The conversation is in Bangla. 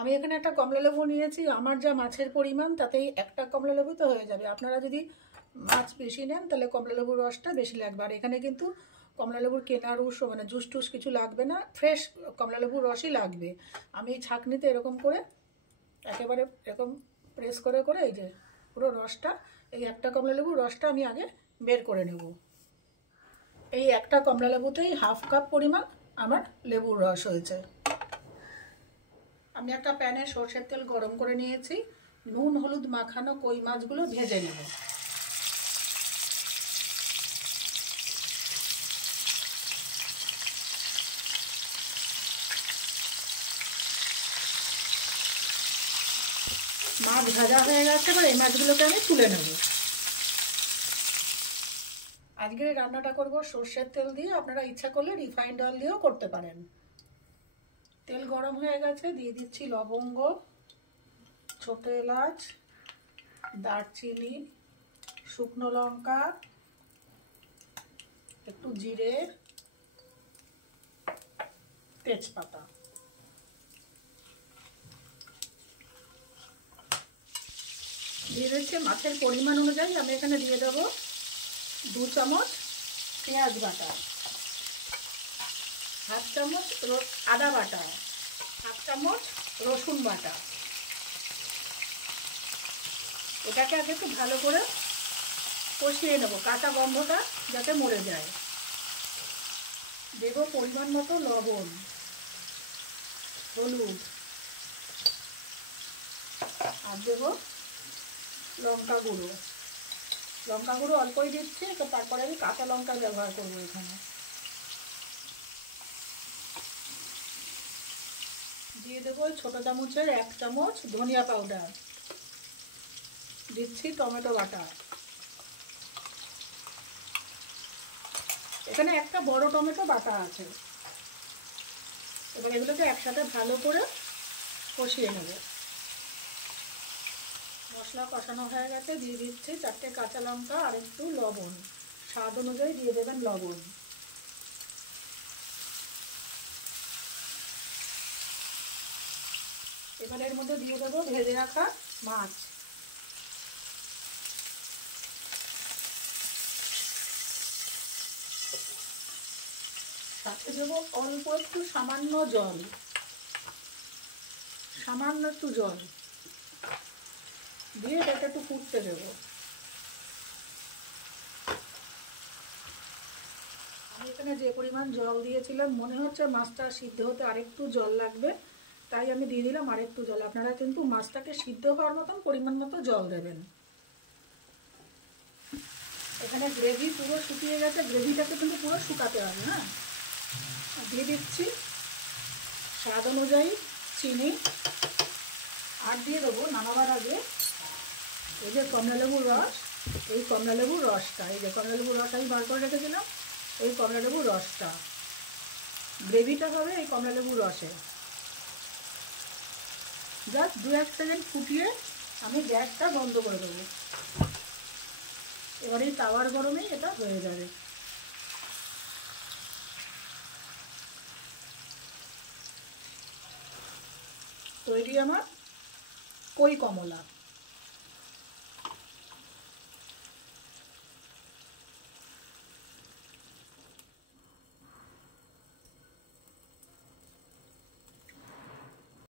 আমি এখানে একটা কমলা লেবু নিয়েছি। আমার যা মাছের পরিমাণ তাতেই একটা কমলা লেবু তো হয়ে যাবে। আপনারা যদি মাছ বেশি নেন তাহলে কমলা লেবুর রসটা বেশি লাগবে। আর এখানে কিন্তু কমলা লেবুর কেনা রস মানে জুস টুস কিছু লাগবে না, ফ্রেশ কমলা লেবুর রসই লাগবে। আমি এই ছাঁকনিতে এরকম করে একেবারে এরকম প্রেস করে করে এই যে পুরো রসটা, এই একটা কমলা লেবুর রসটা আমি আগে বের করে নেব। এই একটা কমলা লেবুতেই হাফ কাপ পরিমাণ আমার লেবুর রস হয়েছে। আমি একটা প্যানে সরষের তেল গরম করে নিয়েছি। নুন হলুদ মাখানো কই মাছগুলো ভেজে নেব। মাছ ভাজা হয়ে গেছে, এবার এই মাছগুলোকে আমি তুলে নেব। আজকে রান্নাটা করব সরষের তেল দিয়ে, আপনারা ইচ্ছা করলে রিফাইন্ড অয়েল দিয়েও করতে পারেন। তেল গরম হয়ে গেছে, দিয়ে দিচ্ছি লবঙ্গ, ছোট এলাচ, দারচিনি, শুকনো লঙ্কা, একটু জিরে, তেজপাতা। দিয়ে দিচ্ছি মাছের পরিমাণ অনুযায়ী আমি এখানে দিয়ে দেব 2 চামচ পেঁয়াজ বাটা, হাফ চামচ আদা বাটা, হাফ চামচ রসুন বাটা। এটাকে আগে একটু ভালো করে কষিয়ে নেব, কাঁচা গন্ধটা যাতে মরে যায়। দেব পরিমাণ মতো লবণ, হলুদ, আর দেব লঙ্কা গুঁড়ো। লঙ্কা গুঁড়ো অল্পই দিচ্ছি, তো তারপরে আমি কাঁচা লঙ্কা ব্যবহার করবো এখানে। দিয়ে দেবো ছোটো চামচের 1 চামচ ধনিয়া পাউডার, দিচ্ছি টমেটো বাটা। এখানে একটা বড় টমেটো বাটা আছে। এবার এগুলোকে একসাথে ভালো করে কষিয়ে নেব। মশলা কষানো হয়ে গেছে, দিয়ে দিচ্ছি 4টে কাঁচা লঙ্কা আর একটু লবণ, স্বাদ অনুযায়ী দিয়ে দেবেন লবণ। এবার এর মধ্যে দিয়ে দেবো ভেজে রাখা মাছ। সাথে দেবো অল্প একটু সামান্য জল, সামান্য একটু জল দিয়ে এটা একটু ফুটতে দেবো। আমি এখানে যে পরিমাণ জল দিয়েছিলাম, মনে হচ্ছে মাছটা সিদ্ধ হতে আরেকটু জল লাগবে, তাই আমি দিয়ে দিলাম আরেকটু জল। আপনারা কিন্তু মাছটাকে সিদ্ধ হওয়ার মতন পরিমাণ মতো জল দেবেন। এখানে গ্রেভি পুরো শুকিয়ে গেছে, গ্রেভিটাকে কিন্তু পুরো শুকাতে হবে। হ্যাঁ, দিয়ে দিচ্ছি স্বাদ অনুযায়ী চিনি, আর দিয়ে দেবো নামাবার আগে এই যে কমলালেবুর রস, এই কমলালেবুর রসটা, এই যে কমলালেবুর রস আমি বার করে রেখেছিলাম, এই কমলালেবুর রসটা, গ্রেভিটা হবে এই কমলালেবুর রসে। জাস্ট 2-1 সেকেন্ড ফুটিয়ে আমি গ্যাসটা বন্ধ করে দেবো। এবার এই তাওয়ার গরমেই এটা হয়ে যাবে। তৈরি আমার কই কমলা।